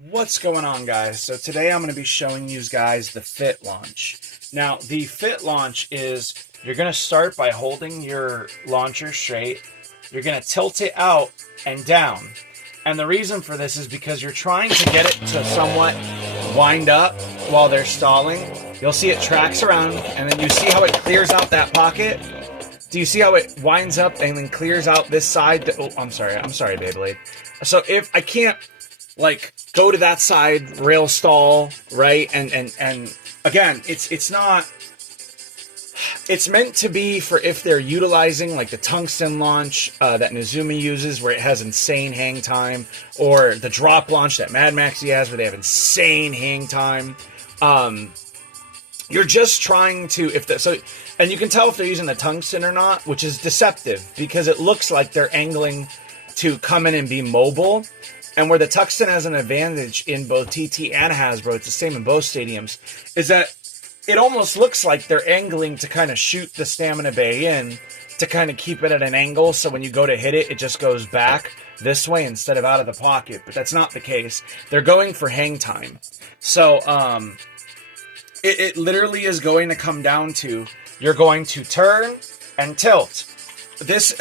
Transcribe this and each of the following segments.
What's going on, guys? So today I'm going to be showing you guys the fit launch. Now, the fit launch is you're going to start by holding your launcher straight. You're going to tilt it out and down. And the reason for this is because you're trying to get it to somewhat wind up while they're stalling. You'll see it tracks around, and then you see how it clears out that pocket. Do you see how it winds up and then clears out this side? Oh, I'm sorry, Beyblade. So if I can't, like, go to that side, rail stall, right? And again, it's not, it's meant to be for if they're utilizing like the tungsten launch that Nezumi uses, where it has insane hang time, or the drop launch that Mad Maxi has, where they have insane hang time. You're just trying to, and you can tell if they're using the tungsten or not, which is deceptive because it looks like they're angling to come in and be mobile. And where the tungsten has an advantage in both TT and Hasbro, it's the same in both stadiums, is that it almost looks like they're angling to kind of shoot the stamina bay in to kind of keep it at an angle. So when you go to hit it, it just goes back this way instead of out of the pocket. But that's not the case. They're going for hang time. So it literally is going to come down to, you're going to turn and tilt. This,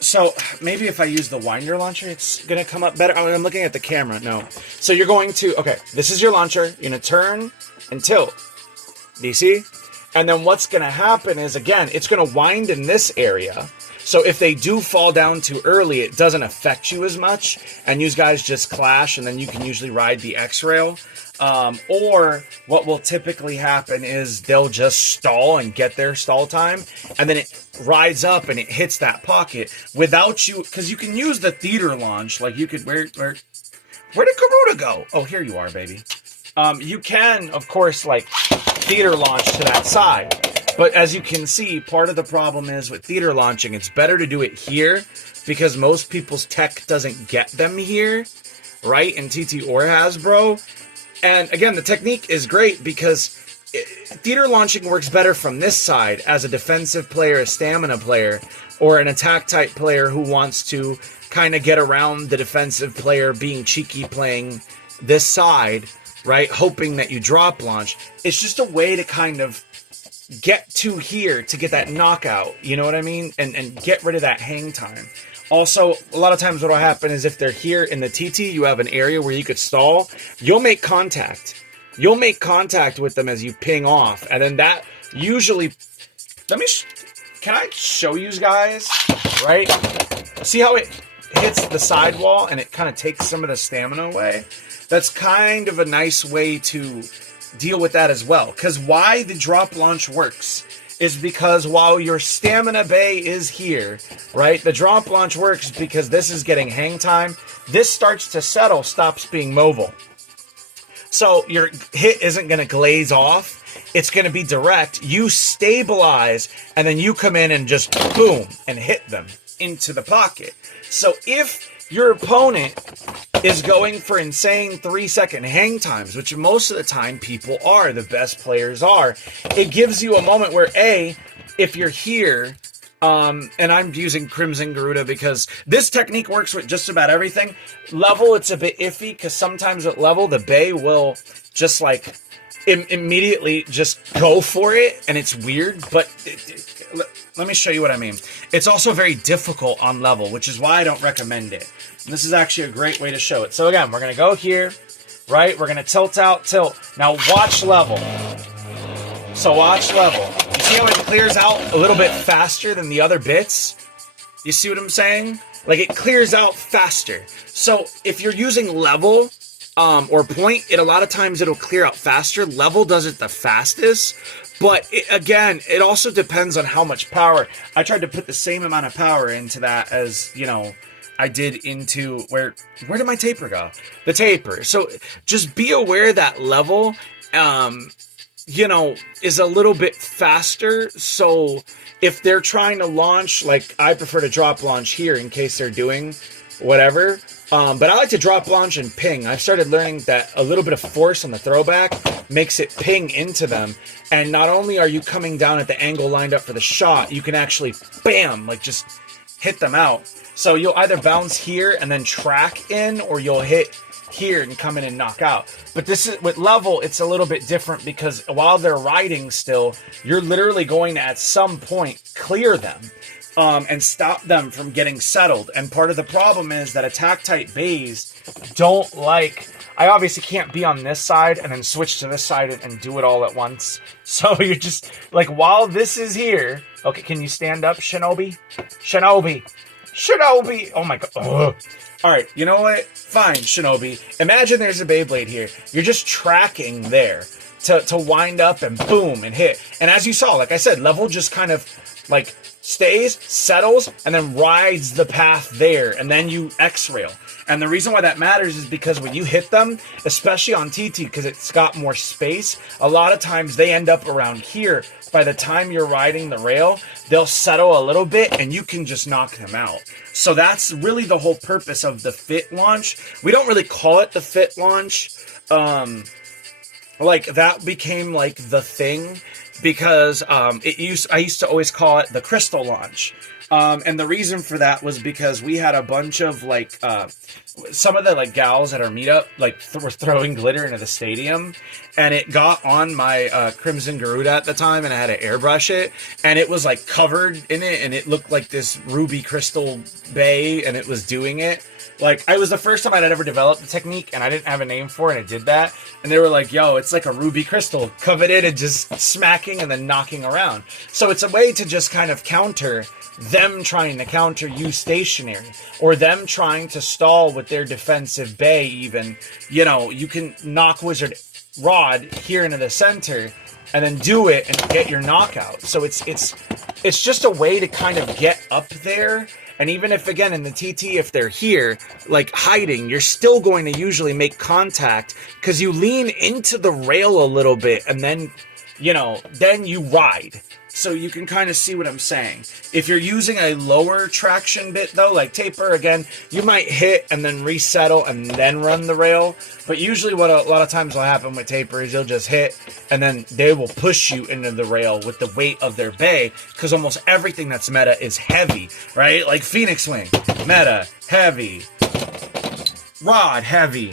so maybe if I use the winder launcher, it's going to come up better. I'm looking at the camera. No. So you're going to, okay, this is your launcher. You're going to turn and tilt. Do you see? And then what's going to happen is, again, it's going to wind in this area. So if they do fall down too early, it doesn't affect you as much. And you guys just clash, and then you can usually ride the X-Rail. Or what will typically happen is they'll just stall and get their stall time, and then it rides up and it hits that pocket without you, because you can use the theater launch. Like you could, where did Garuda go? Oh, here you are, baby. You can, of course, like theater launch to that side. But as you can see, part of the problem is with theater launching, it's better to do it here because most people's tech doesn't get them here, right? In TT or Hasbro. And again, the technique is great because theater launching works better from this side as a defensive player, a stamina player, or an attack type player who wants to kind of get around the defensive player being cheeky playing this side, right? Hoping that you drop launch. It's just a way to kind of get to here to get that knockout, you know what I mean? And get rid of that hang time. Also, a lot of times what will happen is if they're here in the TT, you have an area where you could stall. You'll make contact. You'll make contact with them as you ping off. And then that usually... Can I show you guys? Right? See how it hits the sidewall and it kind of takes some of the stamina away? That's kind of a nice way to deal with that as well. Because why the drop launch works is because while your stamina bay is here, right, the drop launch works because this is getting hang time. This starts to settle, stops being mobile. So your hit isn't going to glaze off. It's going to be direct. You stabilize, and then you come in and just boom, and hit them into the pocket. So if your opponent is going for insane 3-second hang times, which most of the time people are, the best players are, it gives you a moment where, A, if you're here, and I'm using Crimson Garuda because this technique works with just about everything. Level, it's a bit iffy because sometimes at level, the Bay will just like immediately just go for it, and it's weird, but let me show you what I mean. It's also very difficult on level, which is why I don't recommend it. And this is actually a great way to show it. So again, we're going to go here, right? We're going to tilt out, tilt. Now watch level. So watch level. You see how it clears out a little bit faster than the other bits? You see what I'm saying? Like it clears out faster. So if you're using level or point, a lot of times it'll clear out faster. Level does it the fastest. But again, it also depends on how much power. I tried to put the same amount of power into that as, you know, I did into where did my taper go? The taper. So just be aware that level, you know, is a little bit faster. So if they're trying to launch, like I prefer to drop launch here in case they're doing whatever. But I like to drop launch and ping. I've started learning that a little bit of force on the throwback makes it ping into them. And not only are you coming down at the angle lined up for the shot, you can actually, bam, like just hit them out. So you'll either bounce here and then track in, or you'll hit here and come in and knock out. But this is with level, it's a little bit different because while they're riding still, you're literally going to at some point clear them and stop them from getting settled. And part of the problem is that attack type bays don't like. I obviously can't be on this side and then switch to this side and do it all at once. So you're just like, while this is here. Okay, can you stand up, Shinobi? Shinobi! Oh my god. Ugh. All right, you know what? Fine, Shinobi. Imagine there's a Beyblade here. You're just tracking there to wind up and boom and hit. And as you saw, like I said, level just kind of like stays, settles, and then rides the path there. And then you X-rail. And the reason why that matters is because when you hit them, especially on TT, because it's got more space, a lot of times they end up around here. By the time you're riding the rail, they'll settle a little bit and you can just knock them out. So that's really the whole purpose of the fit launch. We don't really call it the fit launch. Like that became like the thing because I used to always call it the crystal launch. And the reason for that was because we had a bunch of like some of the like gals at our meetup like were throwing glitter into the stadium, and it got on my Crimson Garuda at the time, and I had to airbrush it, and it was like covered in it, and it looked like this ruby crystal bay, and it was doing it. Like, I was the first time I'd ever developed the technique, and I didn't have a name for it, and I did that. And they were like, yo, it's like a ruby crystal covered in and just smacking and then knocking around. So it's a way to just kind of counter them trying to counter you stationary, or them trying to stall with their defensive bay even. You know, you can knock Wizard Rod here into the center, and then do it and get your knockout. So it's just a way to kind of get up there. And even if, again, in the TT, if they're here, like hiding, you're still going to usually make contact because you lean into the rail a little bit and then, you know, then you ride. So you can kind of see what I'm saying. If you're using a lower traction bit, though, like taper, again, you might hit and then resettle and then run the rail. But usually what a lot of times will happen with taper is you'll just hit and then they will push you into the rail with the weight of their bay, because almost everything that's meta is heavy, right? Like Phoenix Wing, meta, heavy. Rod, heavy.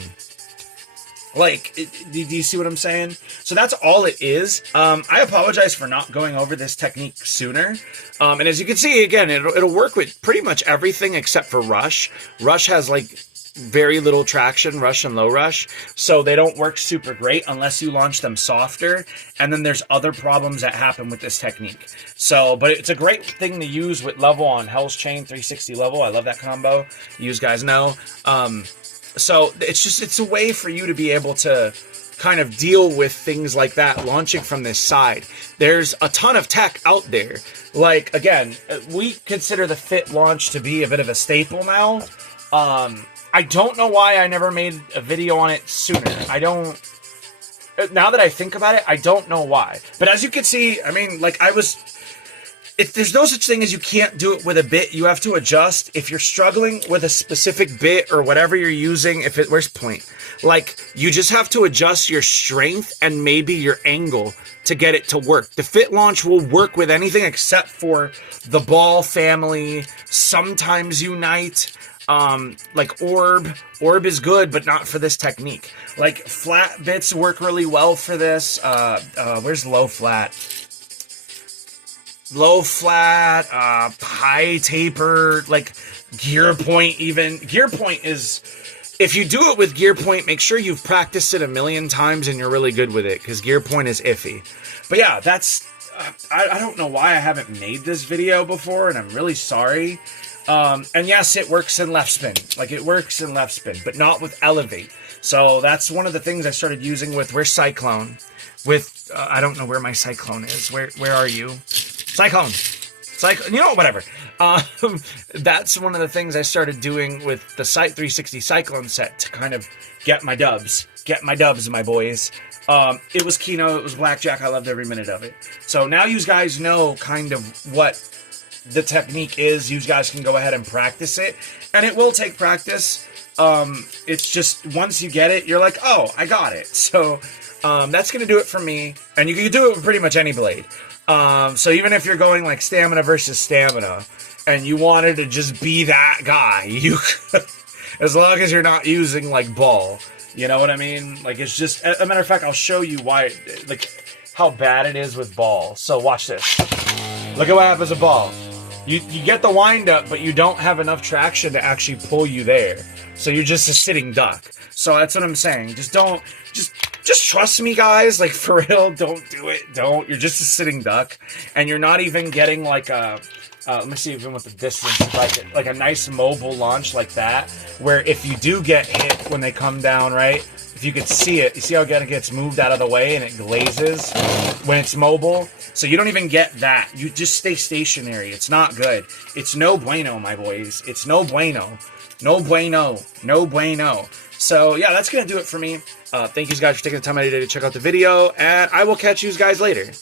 Like, do you see what I'm saying? So that's all it is. I apologize for not going over this technique sooner. And as you can see, again, it'll work with pretty much everything except for Rush. Rush has, like, very little traction, Rush and low Rush. So they don't work super great unless you launch them softer. And then there's other problems that happen with this technique. So, but it's a great thing to use with level on Hell's Chain 360 level. I love that combo. You guys know. So it's a way for you to be able to kind of deal with things like that launching from this side. There's a ton of tech out there. Like, again, we consider the fit launch to be a bit of a staple now. I don't know why I never made a video on it sooner. Now that I think about it, I don't know why. But as you can see, I mean, like there's no such thing as you can't do it with a bit. You have to adjust. If you're struggling with a specific bit or whatever you're using, where's point? Like, you just have to adjust your strength and maybe your angle to get it to work. The fit launch will work with anything except for the ball family, sometimes Unite, like Orb. Orb is good, but not for this technique. Like, flat bits work really well for this. Where's low flat? Low flat, high taper, like gear point even. Gear point is, if you do it with gear point, make sure you've practiced it a million times and you're really good with it, because gear point is iffy. But yeah, that's, I don't know why I haven't made this video before, and I'm really sorry. And yes, it works in left spin. Like, it works in left spin, but not with elevate. So that's one of the things I started using with, where's Cyclone? With, I don't know where my Cyclone is. Where are you? Cyclone, you know, whatever. That's one of the things I started doing with the Sight 360 Cyclone set to kind of get my dubs, my boys. It was Keno, it was Blackjack. I loved every minute of it. So now you guys know kind of what the technique is. You guys can go ahead and practice it, and it will take practice. It's just once you get it, you're like, oh, I got it. So that's gonna do it for me, and you can do it with pretty much any blade. So even if you're going like stamina versus stamina, and you wanted to just be that guy, you could, as long as you're not using like ball. You know what I mean? Like, it's just, as a matter of fact, I'll show you why, like, how bad it is with ball. So watch this. Look at what happens with ball. You get the wind up, but you don't have enough traction to actually pull you there. So you're just a sitting duck. So that's what I'm saying. Just trust me, guys. Like, for real, don't do it. Don't. You're just a sitting duck, and you're not even getting like a. Let me see even with the distance, like a nice mobile launch like that, where if you do get hit when they come down, right? If you could see it, you see how it gets moved out of the way and it glazes when it's mobile? So you don't even get that. You just stay stationary. It's not good. It's no bueno, my boys. It's no bueno. No bueno. No bueno. So yeah, that's going to do it for me. Thank you guys for taking the time out of your day to check out the video, and I will catch you guys later.